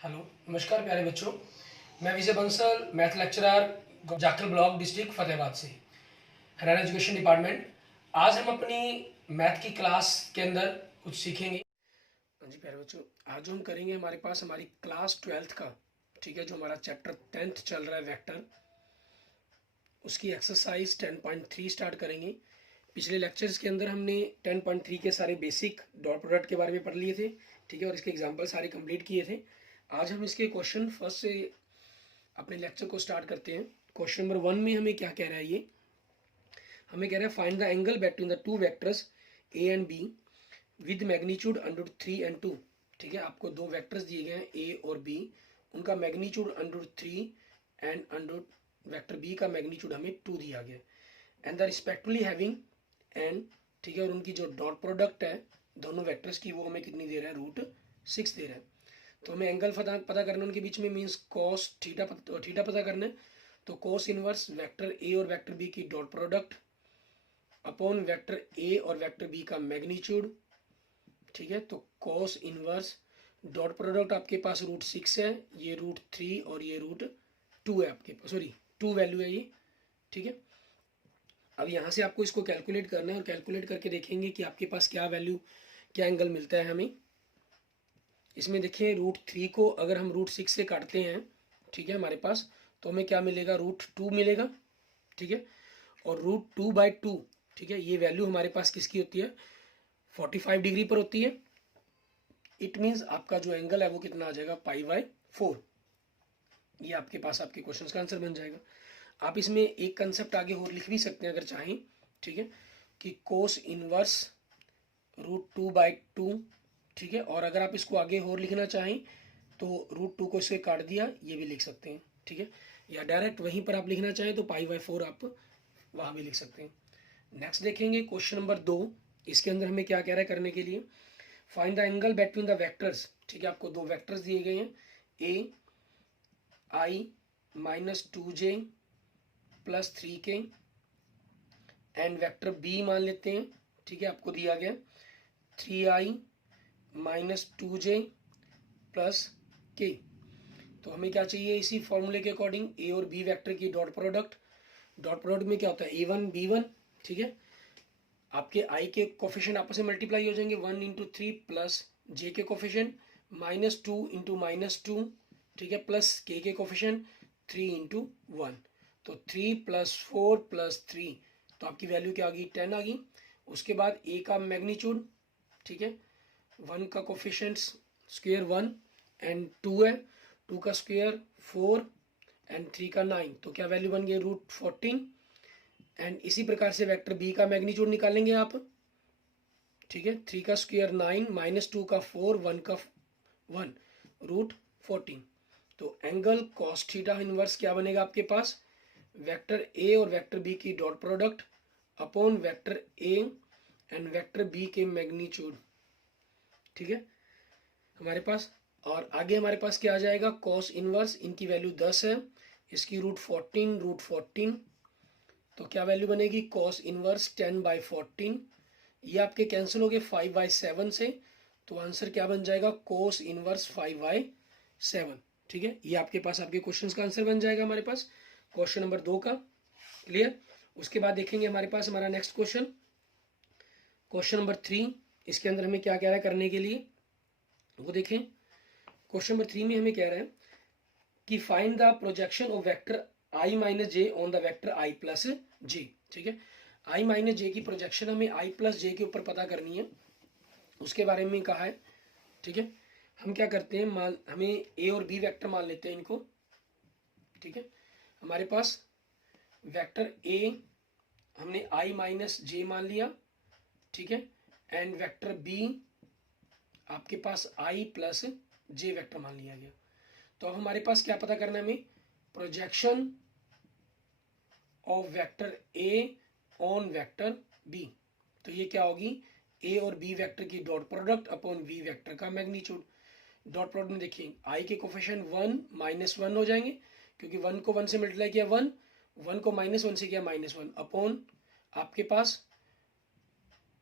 Hello, नमस्कार प्यारे बच्चों। मैं Vijay Bansal, math lecturer, Jakhal block, district Fatehabad से, हरियाणा एजुकेशन डिपार्टमेंट। आज हम अपनी मैथ की क्लास के अंदर कुछ सीखेंगे। हाँ जी प्यारे बच्चों, आज हम करेंगे हमारे पास हमारी क्लास 12th का, ठीक है, जो हमारा चैप्टर 10th चल रहा है वेक्टर, उसकी एक्सरसाइज 10.3 स्टार्ट करेंगे। पिछले लेक्चर्स के अंदर हमने 10.3 के सारे बेसिक डॉट प्रोडक्ट के बारे में पढ़ लिए थे, ठीक है, और इसके एग्जाम्पल सारे कंप्लीट किए थे। आज हम इसके क्वेश्चन फर्स्ट से अपने लेक्चर को स्टार्ट करते हैं। क्वेश्चन नंबर 1 में हमें क्या कह रहा है, ये हमें कह रहा है find the angle between the two vectors A and be with magnitude under 3 and 2। ठीक है, आपको दो वेक्टर्स दिए गए हैं ए और बी, उनका magnitude under 3 and under vector B का मैग्नीट्यूड हमें 2 दिया गया, and the respectively having and, ठीक है, और उनकी जो डॉट प्रोडक्ट है दोनों वेक्टर्स की वो हमें कितनी दे रहा है, √6 दे रहा है। तो हमें एंगल पता करना है उनके बीच में, मीन्स कॉस थीटा पता करना है। तो कॉस इनवर्स वेक्टर ए और वेक्टर बी की डॉट प्रोडक्ट अपॉन वेक्टर ए और वेक्टर बी का मैग्नीट्यूड, ठीक है। तो कॉस इनवर्स डॉट प्रोडक्ट आपके पास √6 है, ये √3 और ये √2 है आपके पास, सॉरी 2 वैल्यू है ये, ठीक है। अब यहाँ से आपको इसको कैलकुलेट करना है और कैलकुलेट करके देखेंगे कि आपके पास क्या वैल्यू, क्या एंगल मिलता है हमें। इसमें देखिए √3 को अगर हम √6 से काटते हैं, ठीक है, हमारे पास तो हमें क्या मिलेगा, √2 मिलेगा, ठीक है। और √2/2, ठीक है, ये वैल्यू हमारे पास किसकी होती है, 45 डिग्री पर होती है। इट मीन्स आपका जो एंगल है वो कितना आ जाएगा, π/4। ये आपके पास आपके क्वेश्चन का आंसर बन जाएगा। आप इसमें एक कंसेप्ट आगे और लिख भी सकते हैं अगर चाहें, ठीक है, कि कोस इनवर्स √2/2, ठीक है। और अगर आप इसको आगे और लिखना चाहें तो √2 को इससे काट दिया, ये भी लिख सकते हैं, ठीक है। या डायरेक्ट वहीं पर आप लिखना चाहें तो π/4 आप वहाँ भी लिख सकते हैं। नेक्स्ट देखेंगे क्वेश्चन नंबर 2। इसके अंदर हमें क्या कह रहा है करने के लिए, find the angle between the vectors, ठीक है, आपको दो वेक्टर्स दिए गए हैं, a i -2j + 3k and vector b मान लेते हैं, ठीक है, आपको दिया गया 3i -2j + k। तो हमें क्या चाहिए, इसी फॉर्मूले के अकॉर्डिंग ए और बी वेक्टर की डॉट प्रोडक्ट में क्या होता है, a1 b1, ठीक है। आपके आई के कोफिशिएंट आपस में मल्टीप्लाई हो जाएंगे, 1 × 3 प्लस जे के कोफिशिएंट -2 × -2, ठीक है, प्लस के कोफिशिएंट 3 × 1। तो 3 + 4 + 3, तो आपकी वैल्यू क्या आ गई, 10 आ गई। उसके बाद ए का मैग्नीट्यूड, ठीक है, 1 का कोफिशिएंट स्क्वायर 1 एंड 2 है, 2 का स्क्वायर 4 एंड 3 का 9, तो क्या वैल्यू बन गई, √14। एंड इसी प्रकार से वेक्टर बी का मैग्नीट्यूड निकालेंगे आप, ठीक है, 3 का स्क्वायर 9 -2 का 4 1 का 1 √14। तो एंगल कॉस थीटा इनवर्स क्या बनेगा आपके पास, वेक्टर ए और वेक्टर बी की dot product upon vector A and vector B के मैग्नीट्यूड, ठीक है, हमारे पास। और आगे हमारे पास क्या आ जाएगा, कॉस इनवर्स, इनकी वैल्यू 10 है, इसकी √14, तो क्या वैल्यू बनेगी, कॉस इनवर्स 10/14। ये आपके कैंसिल हो गए 5/7 से, तो आंसर क्या बन जाएगा, कोस इनवर्स 5/7, ठीक है। ये आपके पास आपके क्वेश्चंस का आंसर बन जाएगा हमारे पास क्वेश्चन नंबर 2 का, क्लियर। उसके बाद देखेंगे हमारे पास हमारा नेक्स्ट क्वेश्चन नंबर 3। इसके अंदर हमें क्या कह रहा है करने के लिए, वो देखें। क्वेश्चन नंबर 3 में हमें कह रहा है कि find the projection of vector i - j on the vector i + j, ठीक है। i - j की प्रोजेक्शन हमें i + j के ऊपर पता करनी है, उसके बारे में कहा है, ठीक है। हम क्या करते हैं, मान हमें ए और बी वेक्टर मान लेते हैं इनको, ठीक है। हमारे पास वेक्टर ए हमने i - j मान लिया, ठीक है, एंड वेक्टर बी आपके पास i + j वेक्टर मान लिया गया। तो अब हमारे पास क्या पता करना है हमें, projection of vector a on vector b. तो ये क्या होगी, ए और बी वेक्टर की dot product upon b vector का मैग्नीट्यूड। डॉट प्रोडक्ट में देखिए आई के कोफिशिएंट 1 -1 हो जाएंगे, क्योंकि 1 को 1 से मल्टीप्लाई किया 1, 1 को -1 से किया -1, अपॉन आपके पास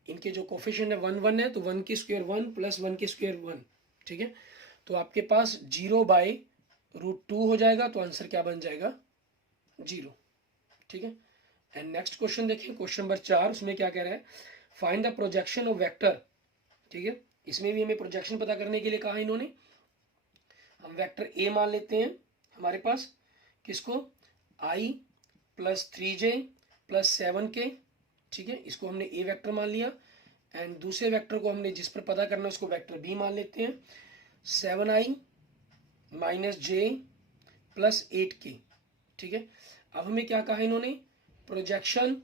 इनके जो कोफिशिएंट है 1 1 है, तो 1 की स्क्वायर 1 + 1 की स्क्वायर 1, ठीक है। तो आपके पास 0/√2 हो जाएगा, तो आंसर क्या बन जाएगा 0। ठीक है। एंड नेक्स्ट क्वेश्चन देखिए, क्वेश्चन नंबर 4, उसमें क्या कह रहा है, find the projection of vector. ठीक है, इसमें भी हमें प्रोजेक्शन पता करने के लिए कहा इन्होंने। हम वेक्टर ए मान लेते हैं हमारे पास, किसको, i + 3j + 7k। ठीक है, इसको हमने ए वेक्टर मान लिया। एंड दूसरे वेक्टर को हमने जिस पर पता करना है उसको वेक्टर बी मान लेते हैं, 7i - j + 8k। ठीक है, अब हमें क्या कहा इन्होंने, प्रोजेक्शन,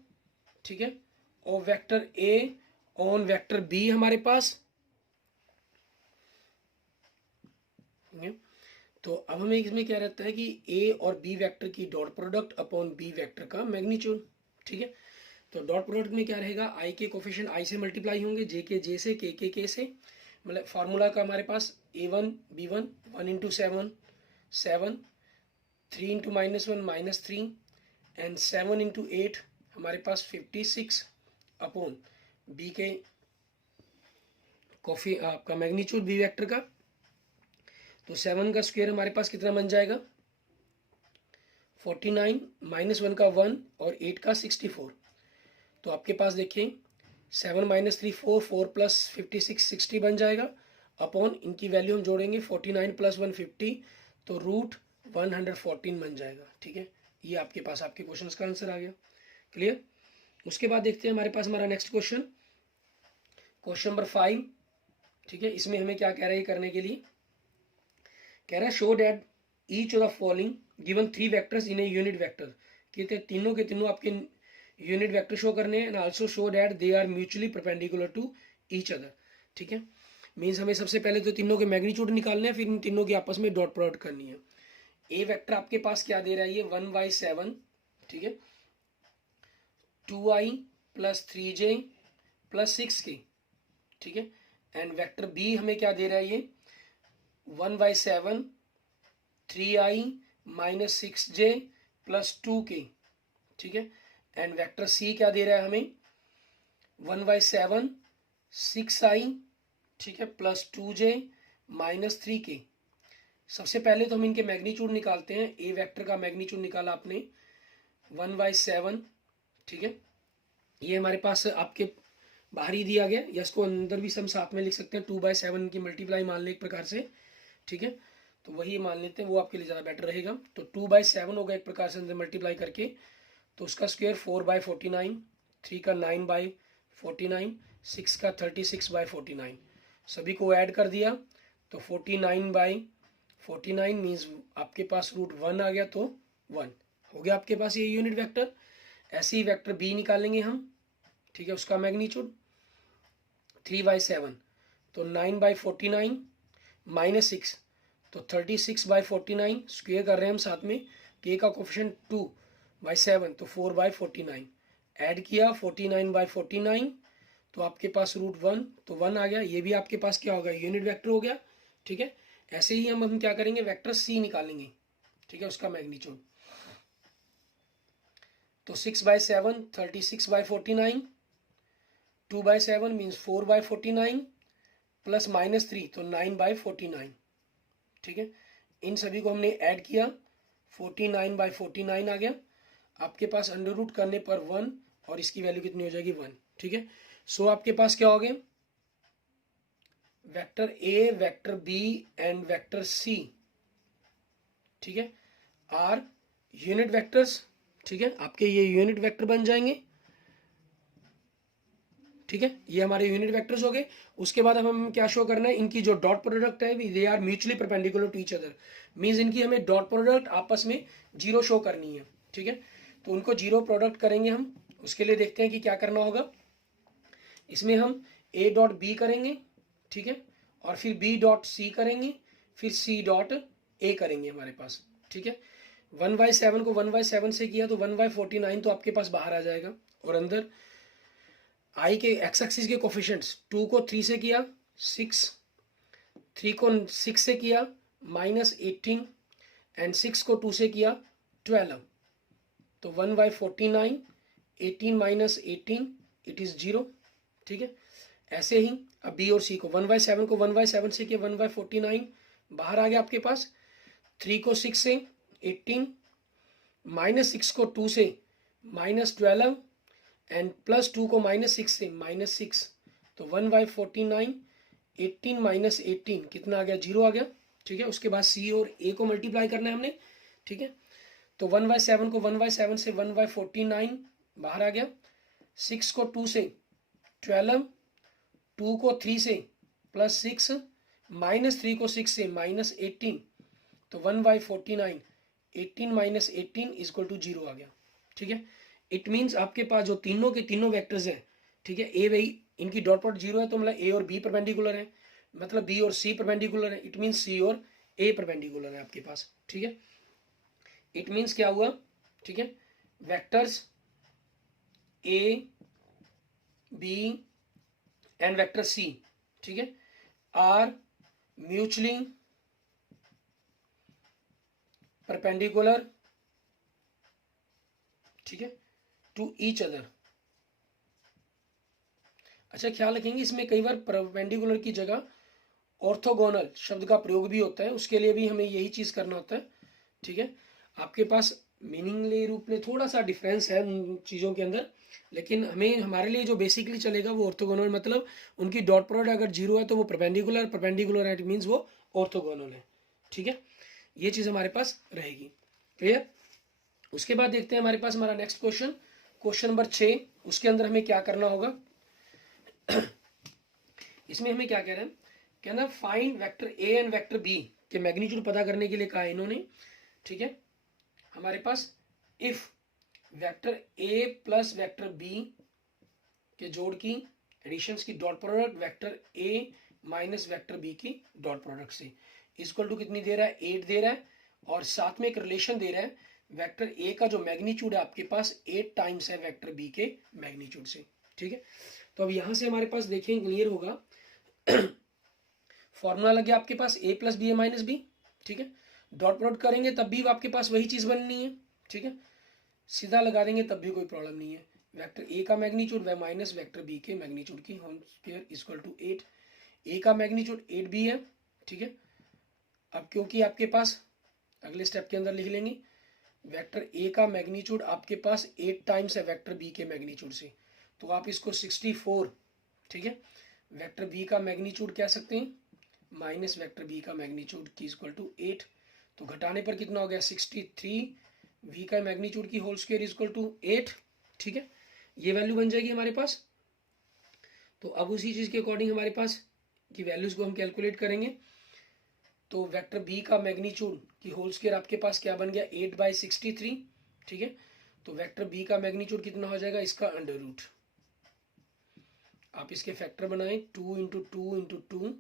ठीक है, और vector a on vector b हमारे पास। तो अब हमें इसमें क्या रहता है कि ए और बी वेक्टर की dot product upon b vector का मैग्नीट्यूड। ठीक है, तो डॉट प्रोडक्ट में क्या रहेगा, आई के कोफिशिएंट आई से मल्टीप्लाई होंगे, जे के जे से, के से, मतलब फार्मूला का हमारे पास a1 b1 1 × 7 7, 3 × -1 -3 एंड 7 × 8 हमारे पास 56 अपॉन बी के कॉफी आपका मैग्नीट्यूड बी वेक्टर का। तो 7 का स्क्वायर हमारे पास कितना बन जाएगा, 49, -1 का 1 और 8 का 64। तो आपके पास देखिए 7 - 3 4, 4 + 56 60 बन जाएगा, अपॉन इनकी वैल्यू हम जोड़ेंगे 49 + 1 50, तो √114 बन जाएगा। ठीक है, ये आपके पास आपके क्वेश्चन का आंसर आ गया। क्लियर। उसके बाद देखते हैं हमारे पास हमारा नेक्स्ट क्वेश्चन, क्वेश्चन नंबर 5। ठीक है, इसमें हमें क्या कह रहा है करने के लिए, कह रहा है show that each of the following given 3 vectors in a unit vector. कहते हैं तीनों के तीनों आपके यूनिट वेक्टर शो करने हैं, and also show that they are mutually perpendicular to each other. ठीक है, मीन्स हमें सबसे पहले तो तीनों के मैग्नीट्यूड निकालने हैं, फिर इन तीनों की आपस में डॉट प्रोडक्ट करनी है। ए वेक्टर आपके पास क्या दे रहा है, ये 1/7। ठीक है, 2i + 3j + 6k। ठीक है, एंड वेक्टर बी हमें क्या दे रहा है, ये 1/7 3i - 6j + 2k। ठीक है, एंड वेक्टर सी क्या दे रहा है हमें, 1/7 6i, ठीक है, + 2j - 3k। सबसे पहले तो हम इनके मैग्नीट्यूड निकालते हैं। ए वेक्टर का मैग्नीट्यूड निकाला आपने 1/7। ठीक है, ये हमारे पास आपके बाहर ही दिया गया, या इसको अंदर भी हम साथ में लिख सकते हैं, 2/7 की मल्टीप्लाई मान ले एक प्रकार से। ठीक है, तो वही मान लेते हैं, वो आपके लिए ज़्यादा बेटर रहेगा। तो 2/7 होगा एक प्रकार से अंदर मल्टीप्लाई करके, तो उसका स्क्वायर 4/49, 3 का 9/49, 6 का 36/49, सभी को ऐड कर दिया तो 49/49 मीन्स आपके पास √1 आ गया, तो 1 हो गया आपके पास ये यूनिट वेक्टर। ऐसे ही वेक्टर बी निकालेंगे हम। ठीक है, उसका मैग्नीट्यूड 3/7, तो 9/49 -6, तो 36/49 स्क्वायर कर रहे हैं हम साथ में, के का कोफिशिएंट 2/7, तो 4/49 ऐड किया 49/49, तो आपके पास √1, तो 1 आ गया। ये भी आपके पास क्या होगा, यूनिट वेक्टर हो गया। ठीक है, ऐसे ही हम क्या करेंगे, वेक्टर सी निकालेंगे। ठीक है, उसका मैग्नीट्यूड तो 6/7 36/49, 2/7 मीन्स 4/49 + -3, तो 9/49। ठीक है, इन सभी को हमने ऐड किया 49/49 आ गया आपके पास, अंडर रूट करने पर 1, और इसकी वैल्यू कितनी हो जाएगी 1। ठीक है, सो आपके पास क्या हो गए, vector A, vector b and vector c, ठीक है, आर यूनिट वेक्टर्स। ठीक है, आपके ये यूनिट वेक्टर बन जाएंगे। ठीक है, ये हमारे यूनिट वेक्टर्स हो गए। उसके बाद अब हम क्या शो करना है, इनकी जो डॉट प्रोडक्ट है they are mutually perpendicular to each other, means इनकी हमें डॉट प्रोडक्ट आपस में 0 शो करनी है। ठीक है, तो उनको 0 प्रोडक्ट करेंगे हम। उसके लिए देखते हैं कि क्या करना होगा। इसमें हम ए डॉट बी करेंगे, ठीक है, और फिर बी डॉट सी करेंगे, फिर सी डॉट ए करेंगे हमारे पास। ठीक है, 1/7 को 1/7 से किया तो 1/49 तो आपके पास बाहर आ जाएगा, और अंदर आई के एक्स एक्सिस के कोफिशिएंट्स 2 को 3 से किया 6, 3 को 6 से किया -18, एंड 6 को 2 से किया 12, तो 1/49, 18 - 18 इट इज़ 0। ठीक है, ऐसे ही अब बी और सी को 1/7 को 1/7 से किया 1/49 बाहर आ गया आपके पास 3 को 6 से 18, -6 को 2 से -12 एंड +2 को -6 से -6, तो 1/49, 18 - 18 कितना आ गया, 0 आ गया। ठीक है, उसके बाद सी और ए को मल्टीप्लाई करना है हमने। ठीक है, तो 1/7 को 1/7 से 1/49 बाहर आ गया, 6 को 2 से 12, 2 को 3 से +6, -3 को 6 से -18, तो 1/49, 18 - 18 = 0 आ गया। ठीक है, इट मीन्स आपके पास जो तीनों के तीनों वेक्टर्स हैं, ठीक है, ए वही इनकी डॉट प्रोडक्ट 0 है, तो मतलब ए और बी परपेंडिकुलर है, मतलब बी और सी परपेंडिकुलर है, इट मीन्स सी और ए परपेंडिकुलर है आपके पास। ठीक है, इट मीन्स क्या हुआ, ठीक है, vectors a b and vector c, ठीक है, आर म्यूचुअली परपेंडिकुलर, ठीक है, टू ईच अदर। अच्छा, ख्याल रखेंगे इसमें कई बार परपेंडिकुलर की जगह ऑर्थोगोनल शब्द का प्रयोग भी होता है, उसके लिए भी हमें यही चीज करना होता है। ठीक है, आपके पास मीनिंगली रूप में थोड़ा सा डिफरेंस है उन चीज़ों के अंदर, लेकिन हमें हमारे लिए जो बेसिकली चलेगा वो ऑर्थोगोनल, मतलब उनकी डॉट प्रोडक्ट अगर 0 है तो वो परपेंडिकुलर, परपेंडिकुलर है इट मीन्स वो ऑर्थोगोनल है। ठीक है, ये चीज़ हमारे पास रहेगी। क्लियर। उसके बाद देखते हैं हमारे पास हमारा नेक्स्ट क्वेश्चन, क्वेश्चन नंबर 6। उसके अंदर हमें क्या करना होगा इसमें हमें क्या कह रहे हैं, कहना find vector A and vector B के मैग्नीट्यूड पता करने के लिए कहा है इन्होंने। ठीक है, हमारे पास if vector A plus vector B के जोड़ की एडिशंस की dot product vector A minus vector B की डॉट प्रोडक्ट से इक्वल टू कितनी दे रहा है, 8 दे रहा है, और साथ में एक रिलेशन दे रहा है, वेक्टर ए का जो मैग्नीट्यूड है आपके पास 8 टाइम्स है वेक्टर बी के मैग्नीट्यूड से। ठीक है, तो अब यहां से हमारे पास देखें क्लियर होगा फॉर्मूला लग गया आपके पास a plus b a minus b. ठीक है, डॉट प्रोडक्ट करेंगे तब भी आपके पास वही चीज बननी है। ठीक है, सीधा लगा देंगे तब भी कोई प्रॉब्लम नहीं है, वेक्टर ए का मैग्नीट्यूड व माइनस वेक्टर बी के मैग्नीट्यूड की होल स्क्वायर इक्वल टू 8। ए का मैग्नीट्यूड 8 भी है। ठीक है, अब क्योंकि आपके पास अगले स्टेप के अंदर लिख लेंगे वेक्टर ए का मैग्नीट्यूड आपके पास 8 टाइम्स है वेक्टर बी के मैग्नीट्यूड से, तो आप इसको 64, ठीक है, वेक्टर बी का मैग्नीट्यूड कह सकते हैं माइनस वेक्टर बी का मैग्नीट्यूड की इक्वल टू 8, तो घटाने पर कितना हो गया 63 वी का मैग्नीट्यूड की होल स्क्वायर इक्वल टू 8। ठीक है, ये वैल्यू बन जाएगी हमारे पास। तो अब उसी चीज के अकॉर्डिंग हमारे पास की वैल्यूज को हम कैलकुलेट करेंगे, तो वेक्टर बी का मैग्नीट्यूड की होल स्क्वायर आपके पास क्या बन गया 8/63। ठीक है, तो वेक्टर बी का मैग्नीट्यूड कितना हो जाएगा, इसका अंडर रूट, आप इसके फैक्टर बनाएं 2 × 2 × 2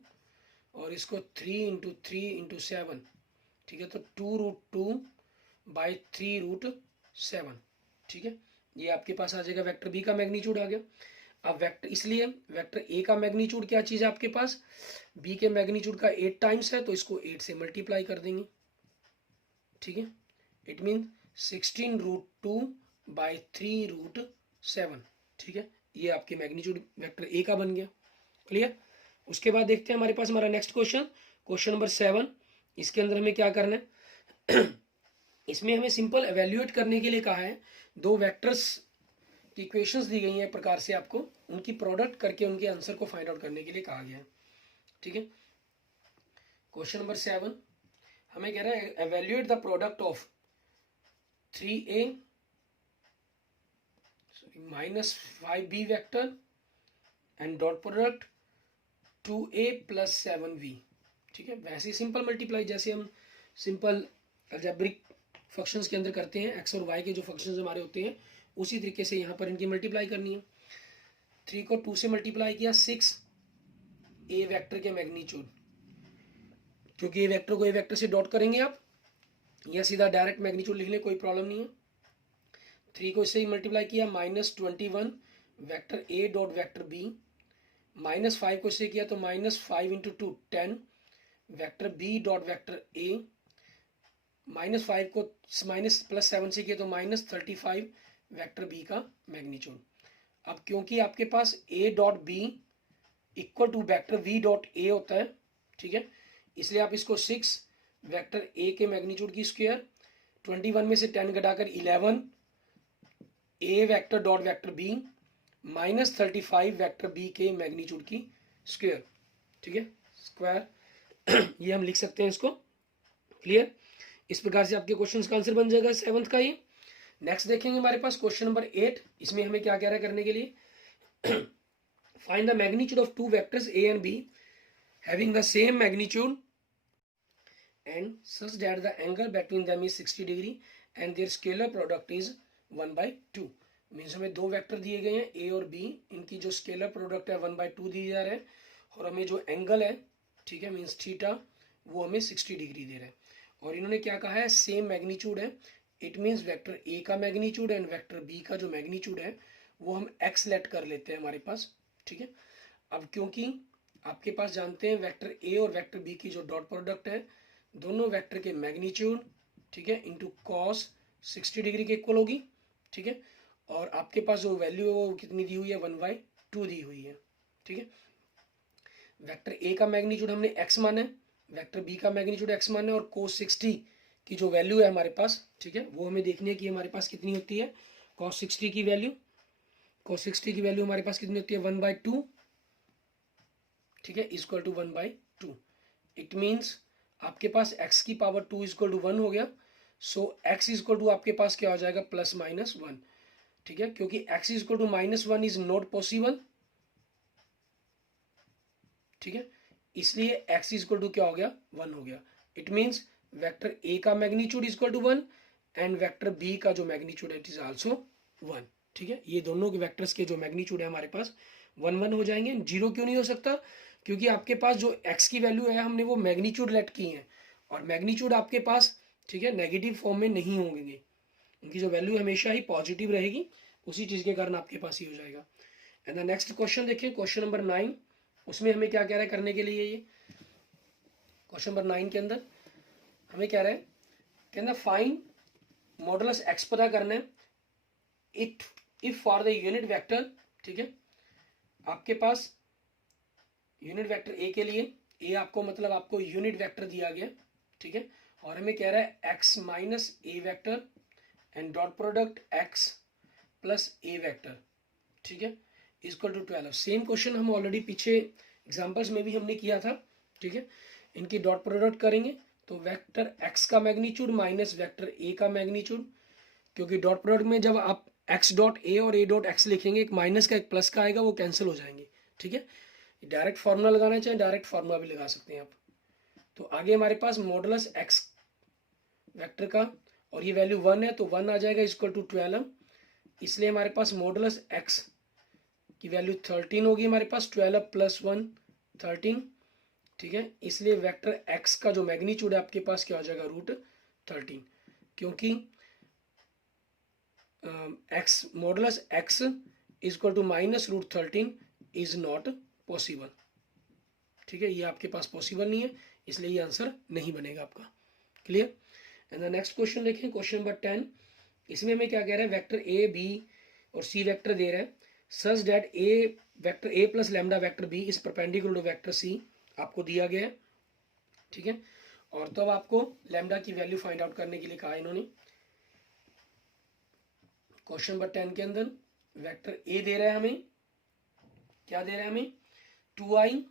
और इसको 3 × 3 × 7। ठीक है, तो 2√2/3√7। ठीक है, ये आपके पास आ जाएगा, वेक्टर बी का मैग्नीट्यूड आ गया। अब वेक्टर, इसलिए वेक्टर ए का मैग्नीट्यूड क्या चीज है आपके पास, बी के मैग्नीट्यूड का 8 टाइम्स है, तो इसको 8 से मल्टीप्लाई कर देंगे। ठीक है, इट मीन 16√2/3√7। ठीक है, ये आपके मैग्नीट्यूड वेक्टर ए का बन गया। क्लियर। उसके बाद देखते हैं हमारे पास हमारा नेक्स्ट क्वेश्चन, क्वेश्चन नंबर 7। इसके अंदर हमें क्या करना है इसमें हमें सिंपल एवेल्युएट करने के लिए कहा है, दो वेक्टर्स की इक्वेशंस दी गई हैं एक प्रकार से, आपको उनकी प्रोडक्ट करके उनके आंसर को फाइंड आउट करने के लिए कहा गया है। ठीक है, क्वेश्चन नंबर 7 हमें कह रहा है evaluate the product of 3a minus 5b vector and dot product 2a + 7v। ठीक है, वैसे ही सिंपल मल्टीप्लाई जैसे हम सिंपल अलजेब्रिक फंक्शंस के अंदर करते हैं, एक्स और वाई के जो फंक्शंस हमारे होते हैं उसी तरीके से यहाँ पर इनकी मल्टीप्लाई करनी है। 3 को 2 से मल्टीप्लाई किया, 6 ए वेक्टर के मैग्नीट्यूड, क्योंकि ए वेक्टर को ए वेक्टर से डॉट करेंगे आप, या सीधा डायरेक्ट मैग्नीट्यूड लिख ले, कोई प्रॉब्लम नहीं है। 3 को इससे ही मल्टीप्लाई किया, -21 वेक्टर ए डॉट वेक्टर बी, -5 को इससे किया तो -5 × 2 10 vector B dot vector a, -5 को +7 से किया तो -35 वेक्टर बी का मैग्नीट्यूड। अब क्योंकि आपके पास a dot b equal to vector v dot a होता है, ठीक है, इसलिए आप इसको 6 वेक्टर ए के मैग्नीट्यूड की स्क्वायर, 21 में से 10 घटाकर 11 A vector dot vector B minus 35 vector B के मैग्नीट्यूड की स्क्वायर, ठीक है, स्क्वायर ये हम लिख सकते हैं इसको। क्लियर? इस प्रकार से आपके क्वेश्चन का आंसर बन जाएगा 7th का ये। नेक्स्ट देखेंगे हमारे पास क्वेश्चन नंबर 8। इसमें हमें क्या कह रहा है करने के लिए, find the magnitude of two vectors A and be having the same magnitude and such that the angle between them is 60 degree and their scalar product is 1/2। Means हमें दो वेक्टर दिए गए हैं ए और बी, इनकी जो स्केलर प्रोडक्ट है 1/2 दी जा रहा है, और हमें जो एंगल है, ठीक है, मीन्स थीटा, वो हमें 60 डिग्री दे रहा है। और इन्होंने क्या कहा है, सेम मैग्नीट्यूड है। इट मीन्स वेक्टर ए का मैग्नीट्यूड एंड वेक्टर बी का जो मैग्नीट्यूड है वो हम एक्स लेट कर लेते हैं हमारे पास, ठीक है। अब क्योंकि आपके पास जानते हैं वेक्टर ए और वेक्टर बी की जो डॉट प्रोडक्ट है दोनों वेक्टर के मैग्नीट्यूड, ठीक है, इंटू कॉस 60 डिग्री के इक्वल होगी, ठीक है। और आपके पास जो वैल्यू है वो कितनी दी हुई है, 1/2 दी हुई है, ठीक है। वेक्टर ए का मैग्नीट्यूड हमने एक्स माना है, वेक्टर बी का मैग्नीट्यूड एक्स माना है, और cos 60 की जो वैल्यू है हमारे पास, ठीक है, वो हमें देखनी है कि हमारे पास कितनी होती है। cos 60 की वैल्यू, cos 60 की वैल्यू हमारे पास कितनी होती है, 1/2, ठीक है, इक्वल टू 1/2। इट मीन्स आपके पास x की पावर 2 इक्वल टू 1 हो गया। सो x इक्वल टू आपके पास क्या हो जाएगा, +-1, ठीक है, क्योंकि x equal to -1 is not possible, ठीक है, इसलिए x इक्वल टू क्या हो गया, 1 हो गया। इट मीन्स वेक्टर a का magnitude equal to 1 and vector b का जो मैग्नीट्यूड है इट इज आल्सो 1, ठीक है। ये दोनों के वेक्टर्स के जो मैग्नीट्यूड है हमारे पास 1 हो जाएंगे। 0 क्यों नहीं हो सकता, क्योंकि आपके पास जो x की वैल्यू है हमने वो मैग्नीट्यूड लेट की है, और मैग्नीट्यूड आपके पास, ठीक है, नेगेटिव फॉर्म में नहीं होंगे, उनकी जो वैल्यू हमेशा ही पॉजिटिव रहेगी, उसी चीज़ के कारण आपके पास ही हो जाएगा। एंड द नेक्स्ट क्वेश्चन देखिए, क्वेश्चन नंबर 9। उसमें हमें क्या कह रहा है करने के लिए, ये क्वेश्चन नंबर 9 के अंदर हमें कह रहा है, कहना फाइंड मॉडुलस x पता करना है if for the unit vector, ठीक है, आपके पास यूनिट वेक्टर ए के लिए, ए आपको मतलब आपको यूनिट वेक्टर दिया गया, ठीक है, और हमें कह रहा है x minus A vector and dot product x plus A vector, ठीक है, इक्वल टू 12। सेम क्वेश्चन हम ऑलरेडी पीछे एग्जांपल्स में भी हमने किया था, ठीक है। इनकी डॉट प्रोडक्ट करेंगे तो वेक्टर x का मैग्नीट्यूड माइनस वेक्टर a का मैग्नीट्यूड, क्योंकि डॉट प्रोडक्ट में जब आप x डॉट a और a डॉट x लिखेंगे, एक माइनस का एक प्लस का आएगा, वो कैंसिल हो जाएंगे, ठीक है। डायरेक्ट फार्मूला लगाना चाहें डायरेक्ट फार्मूला भी लगा सकते हैं आप। तो आगे हमारे पास मॉडुलस x वेक्टर का, और ये वैल्यू 1 है तो 1 आ जाएगा इक्वल टू 12, इसलिए हमारे पास मॉडुलस x की वैल्यू 13 होगी हमारे पास, 12 + 1 13, ठीक है, इसलिए वेक्टर x का जो मैग्नीट्यूड है आपके पास क्या हो जाएगा, √13, क्योंकि x modulus x equal to -√13 is not possible, ठीक है, ये आपके पास पॉसिबल नहीं है, इसलिए ये आंसर नहीं बनेगा आपका। Clear? And the next question देखें, क्वेश्चन नंबर 10। इसमें हमें क्या कह रहा है, वेक्टर ए बी और सी वेक्टर दे रहा है, such that a vector A plus lambda vector B is perpendicular to vector c, आपको दिया गया है, ठीक है। और तो अब आपको लैम्डा की वैल्यू फाइंड आउट करने के लिए कहा इन्होंने। क्वेश्चन नंबर 10 के अंदर वेक्टर ए दे रहा है हमें, क्या दे रहा है हमें, 2i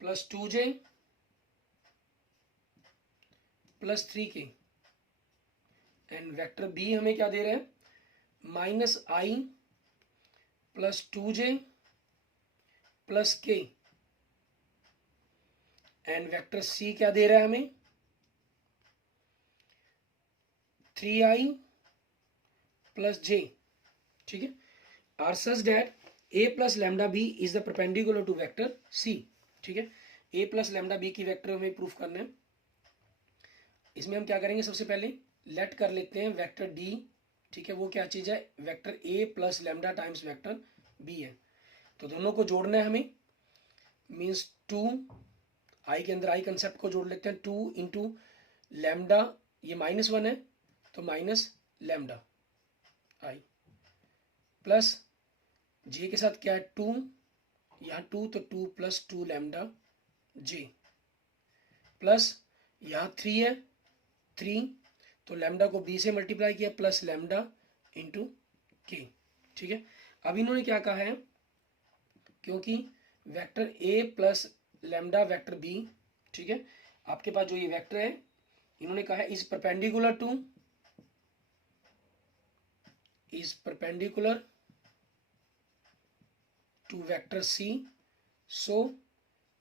+ 2j + 3k, and vector B हमें क्या दे रहे हैं, -i + 2j + k, and vector c क्या दे रहा है हमें, 3i + j, ठीक है। Are such that a + λb is the perpendicular to vector c, ठीक है। a + λb की वेक्टर हमें प्रूफ करना है। इसमें हम क्या करेंगे, सबसे पहले लेट कर लेते हैं वेक्टर d, ठीक है, वो क्या चीज है, vector a + λ times vector b है, तो दोनों को जोड़ना है हमें, मीन्स 2 i के अंदर i कंसेप्ट को जोड़ लेते हैं, 2 इंटू लैम्डा, ये -1 है तो -λ i प्लस j के साथ क्या है 2, यहाँ 2 तो 2 + 2 λ j, प्लस यहाँ 3 है, 3, तो लैम्डा को b से मल्टीप्लाई किया प्लस लैम्डा इंटू के। ठीक है, अब इन्होंने क्या कहा है, क्योंकि vector a plus lambda vector b, ठीक है, आपके पास जो ये वेक्टर है, इन्होंने कहा है is perpendicular to vector c, so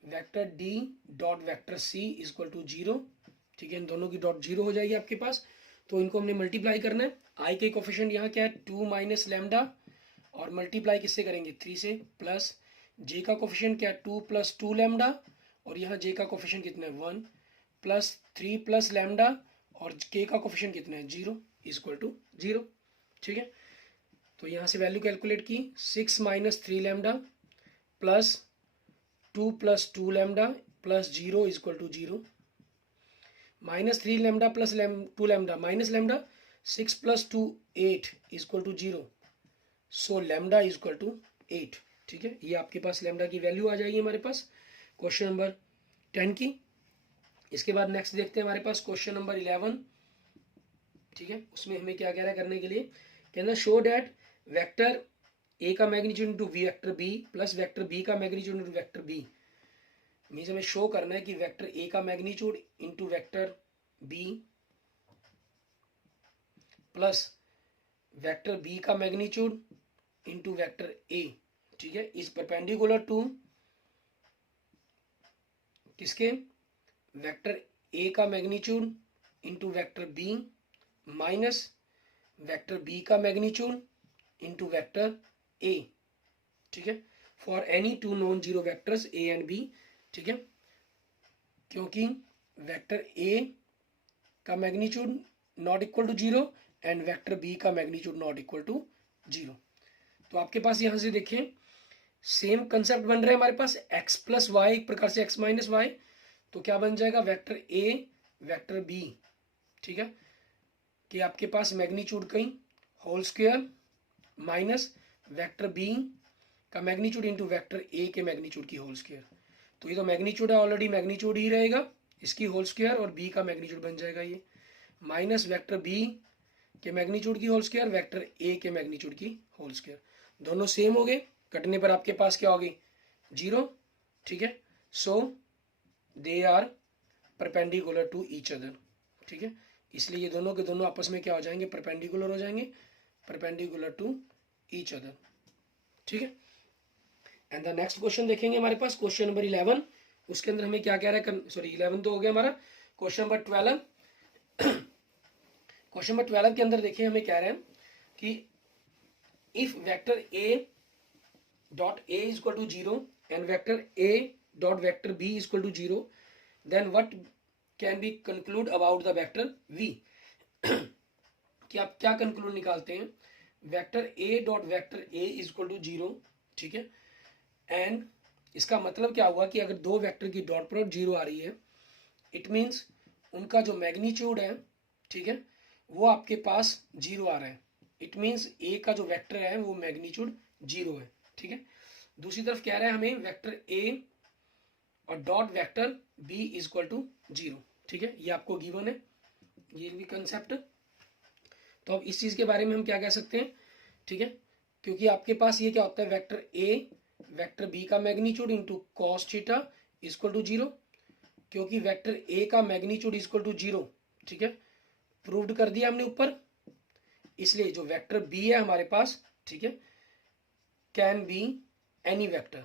vector d dot vector c is equal to 0। ठीक है, इन दोनों की डॉट 0 हो जाएगी आपके पास, तो इनको हमने मल्टीप्लाई करना है। आई के कोफिशिएंट यहाँ क्या है 2 माइनस लैम्डा, और मल्टीप्लाई किससे करेंगे 3 से, प्लस जे का कोफिशिएंट क्या है 2 प्लस 2 लैम्डा, और यहाँ जे का कोफिशिएंट कितना है 1, प्लस 3 प्लस लैम्डा, और के का कोफिशिएंट कितना है 0 इज इक्वल टू 0। ठीक है, तो यहाँ से वैल्यू कैलकुलेट की 6 minus 3 lambda plus 2 plus 2 lambda plus 0 is equal to 0, minus 3 lambda plus 2 lambda minus lambda, 6 plus 2 8 is equal to 0, so lambda is equal to 8। ठीक है, ये आपके पास लैम्डा की वैल्यू आ जाएगी हमारे पास क्वेश्चन नंबर 10 की। इसके बाद नेक्स्ट देखते हैं हमारे पास क्वेश्चन नंबर 11। ठीक है, उसमें हमें क्या कह रहा है करने के लिए, कहना शो डैट वेक्टर ए का magnitude into vector B plus vector B का magnitude into vector B. Means हमें शो करना है कि वेक्टर ए का magnitude into vector B plus vector B का मैग्नीट्यूड इंटू वेक्टर ए, ठीक है, इज परपेंडिकुलर टू किसके, वेक्टर ए का magnitude into vector B minus vector B का मैग्नीट्यूड इंटू वेक्टर ए। ठीक है, for any two non zero vectors A and B. ठीक है, क्योंकि वेक्टर ए का magnitude not equal to 0 and vector B का magnitude not equal to 0। तो आपके पास यहां से देखें सेम कंसेप्ट बन रहा है हमारे पास x प्लस वाई, एक प्रकार से x माइनस वाई, तो क्या बन जाएगा वेक्टर ए वेक्टर बी। ठीक है, कि आपके पास मैग्नीट्यूड कहीं whole square minus vector B का मैग्नीट्यूड इंटू वेक्टर ए के मैग्नीट्यूड की होल स्क्वायर। तो ये तो मैग्नीट्यूड है, ऑलरेडी मैग्नीट्यूड ही रहेगा इसकी होल स्क्वायर, और बी का मैग्नीट्यूड बन जाएगा ये माइनस वेक्टर बी के मैग्नीट्यूड की होल स्क्वायर वेक्टर ए के मैग्नीट्यूड की होल स्क्वायर। दोनों सेम हो गए, कटने पर आपके पास क्या होगी 0। ठीक है, so they are perpendicular to each other. ठीक है, इसलिए ये दोनों के दोनों आपस में क्या हो जाएंगे, परपेंडिकुलर हो जाएंगे, परपेंडिकुलर टू ईच अदर। ठीक है, एंड द नेक्स्ट क्वेश्चन देखेंगे हमारे पास क्वेश्चन नंबर 11। उसके अंदर हमें क्या कह रहा है, सॉरी 11 तो हो गया हमारा, क्वेश्चन नंबर 12। क्वेश्चन नंबर 12 के अंदर देखिए हमें कह रहे हैं कि if vector A dot A is equal to 0 and vector A dot vector B is equal to 0, then what can be conclude about the vector V. कि आप क्या कंक्लूड निकालते हैं, vector A dot vector A is equal to 0। ठीक है, and इसका मतलब क्या हुआ कि अगर दो वेक्टर की डॉट प्रोडक्ट 0 आ रही है, इट मीन्स उनका जो मैग्नीट्यूड है, ठीक है, वो आपके पास 0 आ रहा है। इट मीन्स ए का जो वेक्टर है वो मैग्नीट्यूड 0 है। ठीक है, दूसरी तरफ कह रहा है हमें वेक्टर ए और dot vector B is equal to 0। ठीक है, ये आपको गिवन है, ये भी कंसेप्ट। तो अब इस चीज के बारे में हम क्या कह सकते हैं, ठीक है, क्योंकि आपके पास ये क्या होता है वेक्टर ए वेक्टर बी का magnitude into cos theta equal to 0, क्योंकि वेक्टर ए का मैग्नीट्यूड इक्वल टू 0। ठीक है, प्रूव्ड कर दिया हमने ऊपर, इसलिए जो वेक्टर बी है हमारे पास, ठीक है, कैन बी एनी वेक्टर।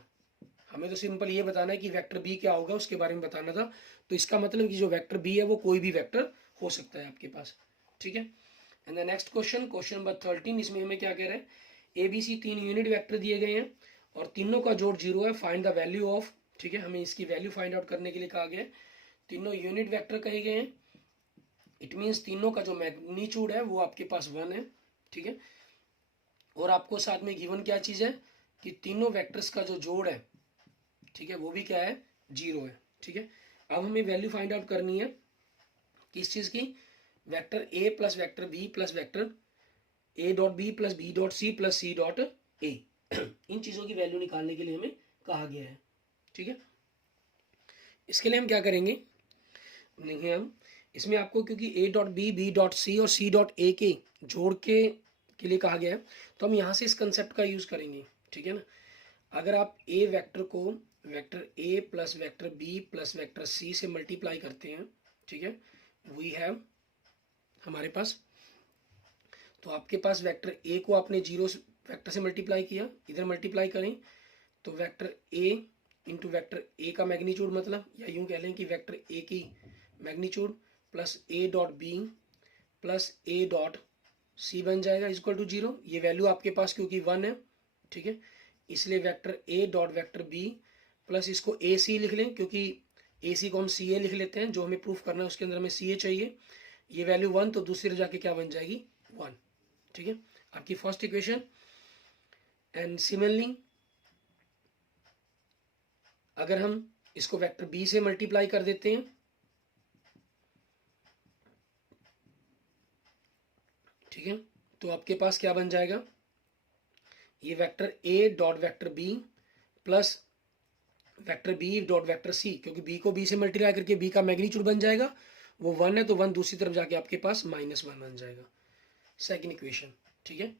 हमें तो सिंपल ये बताना है कि वेक्टर बी क्या होगा, उसके बारे में बताना था। तो इसका मतलब कि जो वेक्टर बी है वो कोई भी वेक्टर हो सकता है आपके पास। ठीक है, and the next question, question number 13, इसमें हमें क्या कह रहा है, A B C 3 unit vector दिए गए हैं और तीनों का जोड़ 0 है, फाइंड द वैल्यू ऑफ। ठीक है, हमें इसकी वैल्यू फाइंड आउट करने के लिए कहा गया है। तीनों यूनिट वेक्टर कहे गए हैं, इट मीन्स तीनों का जो मैग्नीट्यूड है वो आपके पास 1 है। ठीक है, और आपको साथ में गिवन क्या चीज है कि तीनों वेक्टर्स का जो जोड़ है, ठीक है, वो भी क्या है 0 है। ठीक है, अब हमें वैल्यू फाइंड आउट करनी है किस चीज की, vector A plus vector B plus vector A dot B plus B dot C plus C dot A. इन चीजों की वैल्यू निकालने के लिए हमें कहा गया है। ठीक है, इसके लिए हम क्या करेंगे, लिखे हम इसमें आपको, क्योंकि A dot B, B dot C और सी डॉट ए के जोड़ के लिए कहा गया है, तो हम यहाँ से इस कंसेप्ट का यूज़ करेंगे, ठीक है ना। अगर आप ए वेक्टर को वेक्टर ए plus vector B plus vector C से मल्टीप्लाई करते हैं, ठीक है, वी हैव हमारे पास, तो आपके पास वेक्टर ए को आपने जीरो वेक्टर से मल्टीप्लाई किया, इधर मल्टीप्लाई करें तो vector A into vector A का मैग्नीट्यूड, मतलब या यूं कह लें कि वेक्टर ए की magnitude plus A dot B plus A dot C बन जाएगा इक्वल टू जीरो। ये वैल्यू आपके पास क्योंकि 1 है, ठीक है, इसलिए वेक्टर ए डॉट वेक्टर बी प्लस इसको ए सी लिख लें, क्योंकि ए सी को हम सी ए लिख लेते हैं, जो हमें प्रूफ करना है उसके अंदर हमें सी ए चाहिए। ये वैल्यू 1, तो दूसरी जाके क्या बन जाएगी 1, ठीक है, आपकी फर्स्ट इक्वेशन। एंड सिमिलरली अगर हम इसको वेक्टर बी से मल्टीप्लाई कर देते हैं, ठीक है, तो आपके पास क्या बन जाएगा, ये वेक्टर ए dot vector B plus vector B dot vector C, क्योंकि बी को बी से मल्टीप्लाई करके बी का मैग्नीट्यूड बन जाएगा, वो 1 है, तो 1 दूसरी तरफ जाके आपके पास -1 बन जाएगा, सेकंड इक्वेशन, ठीक है।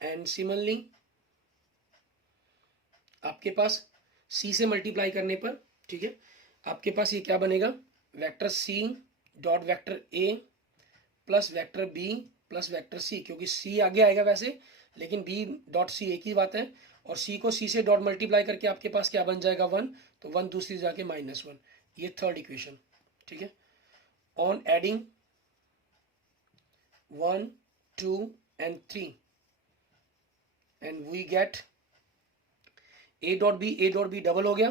एंड सिमिलरली आपके पास सी से मल्टीप्लाई करने पर, ठीक है, आपके पास ये क्या बनेगा, वेक्टर सी डॉट वेक्टर ए plus vector B plus vector C, क्योंकि सी आगे आएगा वैसे, लेकिन बी डॉट सी एक ही बात है, और सी को सी से डॉट मल्टीप्लाई करके आपके पास क्या बन जाएगा 1, तो 1 दूसरी जाके -1, ये थर्ड इक्वेशन, ठीक है। On adding 1 2 and 3 and we get A dot B double हो गया,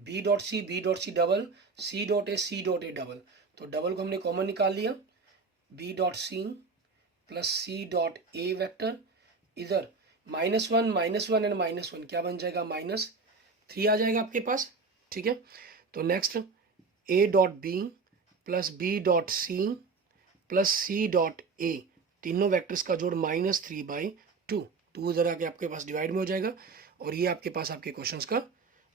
B dot C double, C dot A double, तो डबल को हमने कॉमन निकाल लिया, B dot C plus C dot A vector, इधर -1 एंड -1 क्या बन जाएगा, -3 आ जाएगा आपके पास, ठीक है। तो next A dot B plus B dot C plus C dot A, तीनों वेक्टर्स का जोड़ -3/2, 2 इधर आके आपके पास डिवाइड में हो जाएगा, और ये आपके पास आपके क्वेश्चंस का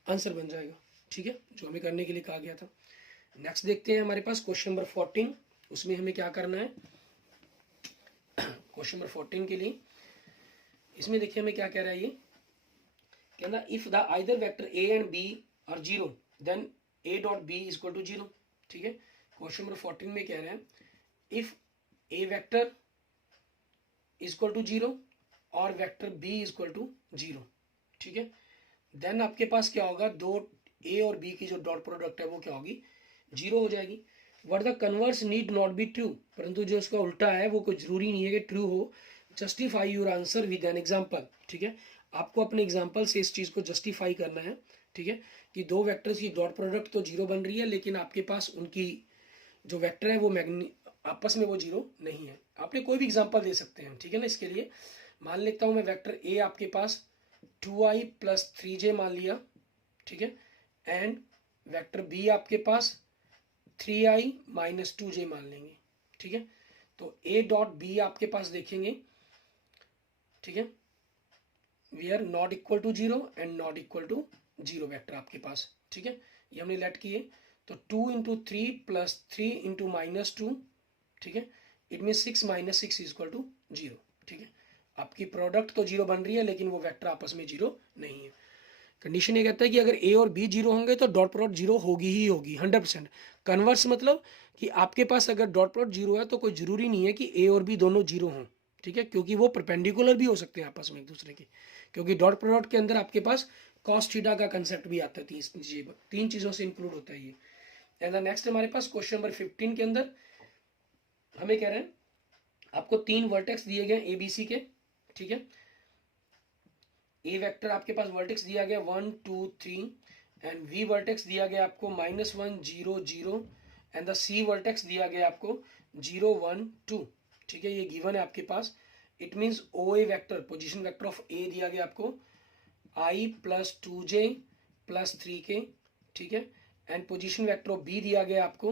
आंसर बन जाएगा, ठीक है, जो हमें करने के लिए कहा गया था। नेक्स्ट देखते हैं हमारे पास क्वेश्चन नंबर 14, उसमें हमें क्या करना है। क्वेश्चन नंबर 14 के लिए इसमें देखिए हमें क्या कह रहा है, ये कहना if the either vector A and B are zero then A dot B is equal to zero, ठीक है। क्वेश्चन नंबर 14 में कह रहे हैं if A vector is equal to zero और vector B is equal to zero, ठीक है, then आपके पास क्या होगा, दो ए और बी की जो डॉट प्रोडक्ट है वो क्या होगी, जीरो हो जाएगी। But the converse need not be true, परंतु जो उसका उल्टा है वो कोई जरूरी नहीं है कि ट्रू हो। Justify your answer with an example, ठीक है, आपको अपने एग्जांपल से इस चीज को जस्टिफाई करना है, ठीक है, कि दो वेक्टर्स की डॉट प्रोडक्ट तो जीरो बन रही है, लेकिन आपके पास उनकी जो वेक्टर है वो आपस में वो जीरो नहीं है। आपने कोई भी एग्जाम्पल दे सकते हैं, ठीक है ना। इसके लिए मान लेता हूं मैं वेक्टर ए आपके पास 2i प्लस 3j मान लिया, ठीक है, एंड वेक्टर बी आपके पास 3i माइनस 2j मान लेंगे, ठीक है। तो a डॉट बी आपके पास देखेंगे, ठीक है, we are not equal to zero and not equal to zero vector आपके पास, ठीक है, ये हमने लेट किए। तो 2 इंटू 3 प्लस 3 इंटू -2, ठीक है, it mean 6 - 6 is equal to zero, ठीक है। आपकी प्रोडक्ट तो जीरो बन रही है, लेकिन वो वेक्टर आपस में जीरो नहीं है। कंडीशन ये कहता है कि अगर ए और बी जीरो होंगे तो डॉट प्रोडक्ट जीरो होगी ही होगी 100%। कन्वर्स मतलब कि आपके पास अगर डॉट प्रोडक्ट जीरो है तो कोई जरूरी नहीं है कि ए और बी दोनों जीरो हों, ठीक है, क्योंकि वो परपेंडिकुलर भी हो सकते हैं आपस में एक दूसरे के, क्योंकि डॉट प्रोडक्ट के अंदर आपके पास कॉस थीटा का कंसेप्ट भी आता है, तीन चीज़ों से इंक्लूड होता है ये। एंड नेक्स्ट हमारे पास क्वेश्चन नंबर 15 के अंदर हमें कह रहे हैं आपको 3 वर्टेक्स दिए गए ए बी सी के, ठीक है। ए वेक्टर आपके पास वर्टेक्स दिया गया 1 2 3 एंड वी वर्टेक्स दिया गया आपको -1 0 0 एंड द सी वर्टेक्स दिया गया आपको 0 1 2, ठीक है, ये गिवन है आपके पास। It means O A vector, position vector of A दिया गया आपको i plus 2j plus 3k, ठीक है, and position vector of B दिया गया आपको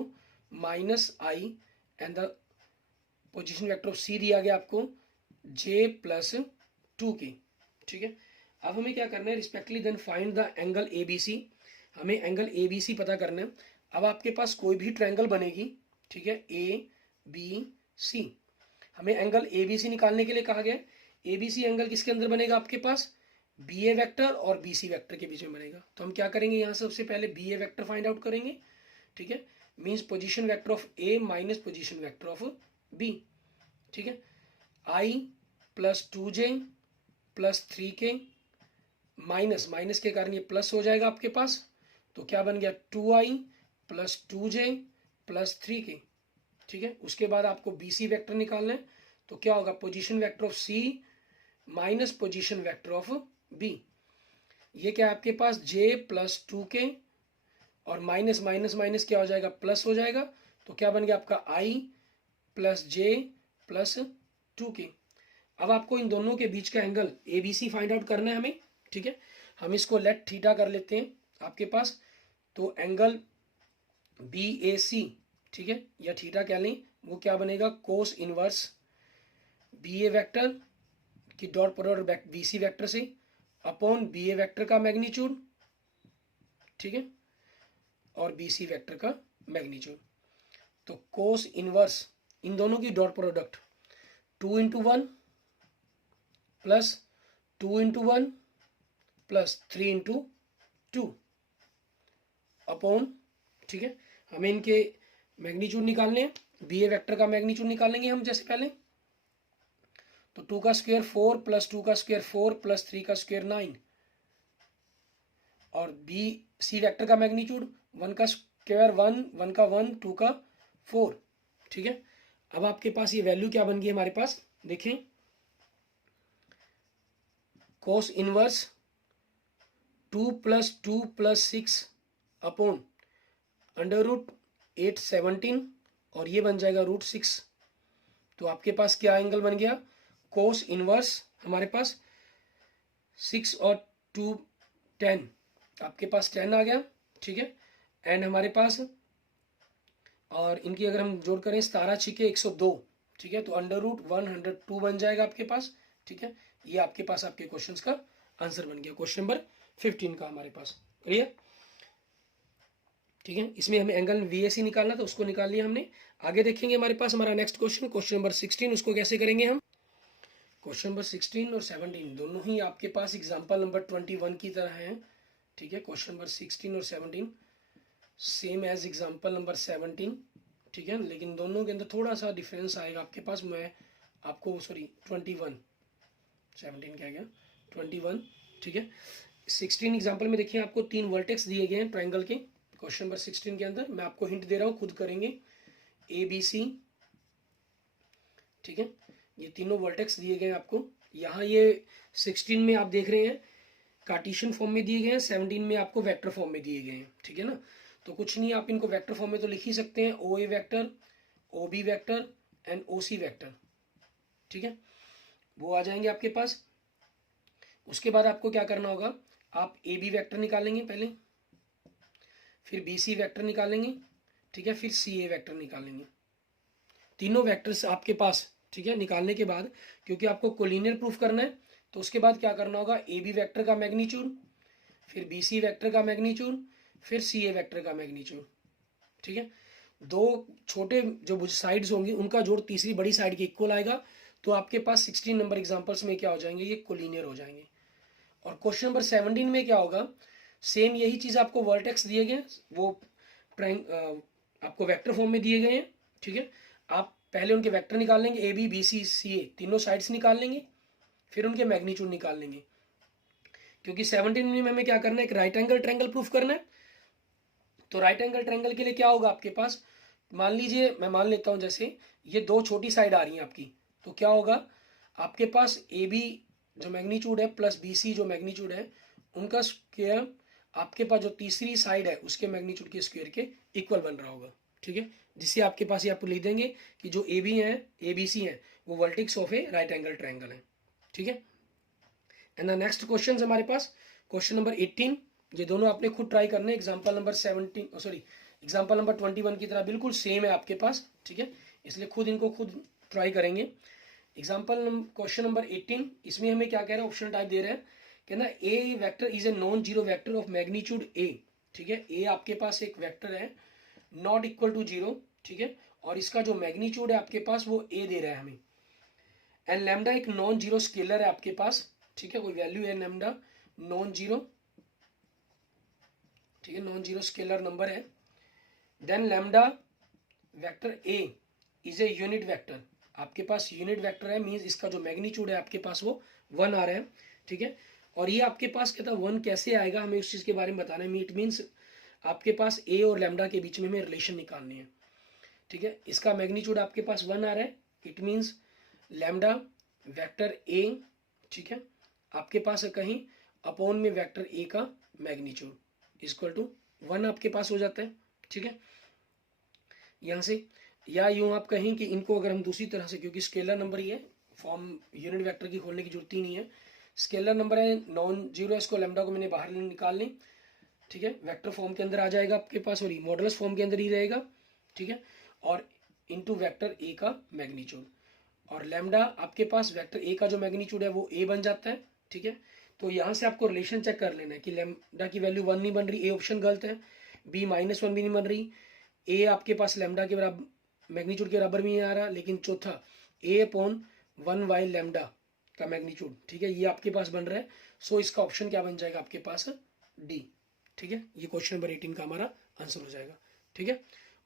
-i and the position vector of C दिया गया आपको j प्लस 2k, ठीक है। अब हमें क्या करना है, respectively then find the angle A B C. हमें एंगल ए बी सी पता करना है। अब आपके पास कोई भी ट्रायंगल बनेगी, ठीक है, ए बी सी, हमें एंगल ए बी सी निकालने के लिए कहा गया है। ए बी सी एंगल किसके अंदर बनेगा आपके पास, बी ए वैक्टर और बी सी वैक्टर के बीच में बनेगा। तो हम क्या करेंगे, यहाँ सबसे पहले B A vector find out करेंगे, ठीक है, means position vector of A minus position vector of B, ठीक है, I plus 2j plus 3k minus, minus के कारण ये प्लस हो जाएगा आपके पास, तो क्या बन गया 2i plus 2j plus 3k, ठीक है। उसके बाद आपको बी सी वैक्टर निकालना है, तो क्या होगा position vector of C minus position vector of B, ये क्या है आपके पास j प्लस 2k और माइनस माइनस माइनस क्या हो जाएगा प्लस हो जाएगा, तो क्या बन गया आपका i plus j plus 2k। अब आपको इन दोनों के बीच का angle A B C find out करना है हमें, ठीक है। हम इसको लेट थीटा कर लेते हैं आपके पास, तो एंगल बी ए सी, ठीक है, या थीटा कह लें, वो क्या बनेगा cos inverse B A vector की dot product B C vector से अपॉन बी ए वैक्टर का मैग्नीट्यूड, ठीक है, और बी सी वैक्टर का मैग्नीट्यूड। तो कोस इनवर्स इन दोनों की dot product 2 × 1 plus 2 × 1 plus 3 × 2 upon, ठीक है, हमें इनके मैग्नीट्यूड निकालने हैं, बी ए वैक्टर का मैग्नीट्यूड निकालेंगे हम जैसे पहले, तो 2 का स्क्वायर 4 प्लस 2 का स्क्वायर 4 प्लस 3 का स्क्वायर 9, और बी सी वैक्टर का मैग्नीट्यूड 1 का स्क्वायर 1, 1 का 1, 2 का 4, ठीक है। अब आपके पास ये वैल्यू क्या बन गई हमारे पास, देखें, कोस इनवर्स 2 + 2 + 6 अपॉन √817 और ये बन जाएगा √6। तो आपके पास क्या एंगल बन गया, कोस इनवर्स हमारे पास 6 और 2 10, आपके पास 10 आ गया, ठीक है, एंड हमारे पास, और इनकी अगर हम जोड़ करें 17×6 102, ठीक है, तो √102 बन जाएगा आपके पास, ठीक है। ये आपके पास आपके क्वेश्चंस का आंसर बन गया, क्वेश्चन नंबर 15 का हमारे पास, क्लियर, ठीक है। इसमें हमें एंगल VAC निकालना था, उसको निकाल लिया हमने। आगे देखेंगे हमारे पास हमारा नेक्स्ट क्वेश्चन, क्वेश्चन नंबर 16, उसको कैसे करेंगे हम। क्वेश्चन नंबर 16 और 17 दोनों ही आपके पास एग्जाम्पल नंबर 21 की तरह हैं, ठीक है। क्वेश्चन नंबर 16 और 17 सेम एज एग्जाम्पल नंबर 17, ठीक है, लेकिन दोनों के अंदर थोड़ा सा डिफरेंस आएगा आपके पास। मैं आपको 21 17 क्या गया 21, ठीक है। 16 एग्जाम्पल में देखिए आपको 3 वर्टेक्स दिए गए हैं ट्राइंगल के, क्वेश्चन नंबर 16 के अंदर। मैं आपको हिंट दे रहा हूँ, खुद करेंगे, ABC, ठीक है, ये तीनों वर्टेक्स दिए गए हैं आपको। यहाँ ये 16 में आप देख रहे हैं कार्टेशियन फॉर्म में दिए गए हैं, 17 में आपको वेक्टर फॉर्म में दिए गए हैं, ठीक है ना। तो कुछ नहीं, आप इनको वेक्टर फॉर्म में तो लिख ही सकते हैं, OA vector, OB vector and OC vector, ठीक है, वो आ जाएंगे आपके पास। उसके बाद आपको क्या करना होगा, आप AB वेक्टर निकालेंगे पहले, फिर BC वेक्टर निकालेंगे, ठीक है, फिर CA वेक्टर निकालेंगे। तीनों वेक्टर्स आपके पास, ठीक है, निकालने के बाद, क्योंकि आपको कोलिनियर प्रूफ करना है, तो उसके बाद क्या करना होगा, AB वेक्टर का मैग्नीट्यूड, फिर BC वेक्टर का मैग्नीट्यूड, फिर CA वेक्टर का मैग्नीट्यूड, ठीक है। दो छोटे जो साइड्स होंगी उनका जोड़ तीसरी बड़ी साइड के इक्वल आएगा, तो आपके पास 16 नंबर एग्जाम्पल्स में क्या हो जाएंगे, ये कोलिनियर हो जाएंगे। और क्वेश्चन नंबर 17 में क्या होगा, सेम यही चीज़, आपको वर्टेक्स दिए गए, वो आपको वेक्टर फॉर्म में दिए गए हैं, ठीक है। आप पहले उनके वेक्टर निकाल लेंगे, AB BC CA तीनों साइड्स निकाल लेंगे, फिर उनके मैग्नीट्यूड निकाल लेंगे, क्योंकि 17 में हमें क्या करना है, एक राइट एंगल ट्रायंगल प्रूफ करना है। तो राइट एंगल ट्रायंगल के लिए क्या होगा आपके पास, मान लीजिए, मैं मान लेता हूं जैसे ये दो छोटी साइड आ रही हैं आपकी, तो क्या होगा आपके पास AB जो मैग्नीट्यूड है प्लस BC जो मैग्नीट्यूड है, उनका स्क्वायर आपके पास जो तीसरी साइड है उसके मैग्नीट्यूड के स्क्वायर के इक्वल बन रहा होगा, ठीक है। जिससे आपके पास ये आप लिख देंगे कि जो AB है ABC है वो vertex of A right angle triangle है, ठीक है। एंड द नेक्स्ट क्वेश्चन हमारे पास क्वेश्चन नंबर 18, ये दोनों आपने खुद ट्राई करने, example number 17 sorry example number 21 की तरह बिल्कुल सेम है आपके पास, ठीक है, इसलिए खुद इनको खुद ट्राई करेंगे। एग्जाम्पल क्वेश्चन नंबर 18, इसमें हमें क्या कह रहा है, ऑप्शन टाइप दे रहा है, कहना A vector is a non zero vector of magnitude A, ठीक है। ए आपके पास एक वेक्टर है नॉट इक्वल टू 0, ठीक है, और इसका जो मैग्नीट्यूड है आपके पास वो ए दे रहा है हमें। एंड लैम्डा एक नॉन जीरो स्केलर है आपके पास, ठीक है, कोई वैल्यू है लैम्डा नॉन जीरो, ठीक है, नॉन जीरो स्केलर नंबर है। Then lambda vector A is a unit vector, आपके पास यूनिट वेक्टर है, मींस इसका जो मैग्नीट्यूड है आपके पास वो 1 आ रहा है, ठीक है। और ये आपके पास कहता है 1 कैसे आएगा, हमें उस चीज़ के बारे में बताना है। इट मीन्स आपके पास ए और लैम्डा के बीच में हमें रिलेशन निकालनी है, ठीक है। इसका मैग्नीट्यूड आपके पास 1 आ रहा है, it means lambda vector A, ठीक है, आपके पास है कहीं अपॉन में वेक्टर ए का मैग्नीट्यूड इक्वल टू 1 आपके पास हो जाता है, ठीक है। यहाँ से या यूं आप कहें कि इनको अगर हम दूसरी तरह से, क्योंकि स्केलर नंबर ही है, फॉर्म यूनिट वेक्टर की खोलने की जरूरत ही नहीं है, स्केलर नंबर है नॉन जीरो, इसको लैम्डा को मैंने बाहर निकाल ली, ठीक है, वेक्टर फॉर्म के अंदर आ जाएगा आपके पास और मॉडुलस फॉर्म के अंदर ही रहेगा, ठीक है, और इनटू वेक्टर ए का मैग्नीट्यूड, और लैम्डा आपके पास वेक्टर ए का जो मैग्नीट्यूड है वो ए बन जाता है, ठीक है। तो यहाँ से आपको रिलेशन चेक कर लेना है कि लैम्डा की वैल्यू 1 नहीं बन रही, ए ऑप्शन गलत है, बी -1 भी नहीं बन रही, ए आपके पास लैम्डा के बराबर मैग्नीट्यूड के बराबर भी नहीं आ रहा, लेकिन चौथा ए अपॉन 1/, लैम्डा का मैग्नीट्यूड, ठीक है, ये आपके पास बन रहा है। सो इसका ऑप्शन क्या बन जाएगा आपके पास, डी, ठीक है। ये क्वेश्चन नंबर 18 का हमारा आंसर हो जाएगा, ठीक है।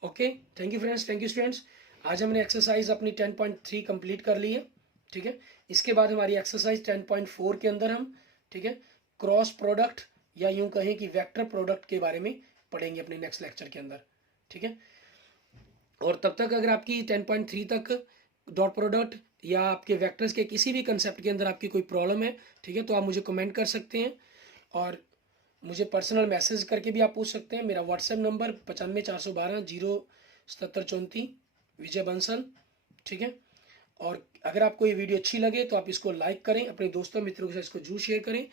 Okay, thank you friends, thank you students. आज हमने एक्सरसाइज अपनी 10.3 कंप्लीट कर ली है, ठीक है। इसके बाद हमारी एक्सरसाइज 10.4 के अंदर हम, ठीक है, क्रॉस प्रोडक्ट या यूं कहें कि वेक्टर प्रोडक्ट के बारे में पढ़ेंगे अपने नेक्स्ट लेक्चर के अंदर, ठीक है। और तब तक अगर आपकी 10.3 तक डॉट प्रोडक्ट या आपके वेक्टर्स के किसी भी कंसेप्ट के अंदर आपकी कोई प्रॉब्लम है, ठीक है, तो आप मुझे कमेंट कर सकते हैं और मुझे पर्सनल मैसेज करके भी आप पूछ सकते हैं। मेरा व्हाट्सएप नंबर 95 412 07734 विजय बंसल, ठीक है। और अगर आपको ये वीडियो अच्छी लगे तो आप इसको लाइक करें, अपने दोस्तों मित्रों के साथ इसको जरूर शेयर करें,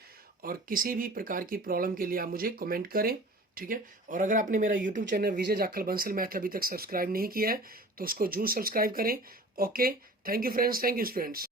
और किसी भी प्रकार की प्रॉब्लम के लिए आप मुझे कमेंट करें, ठीक है। और अगर आपने मेरा यूट्यूब चैनल विजय जाखल बंसल मैथ अभी तक सब्सक्राइब नहीं किया है तो उसको जरूर सब्सक्राइब करें। Okay, thank you friends, thank you students.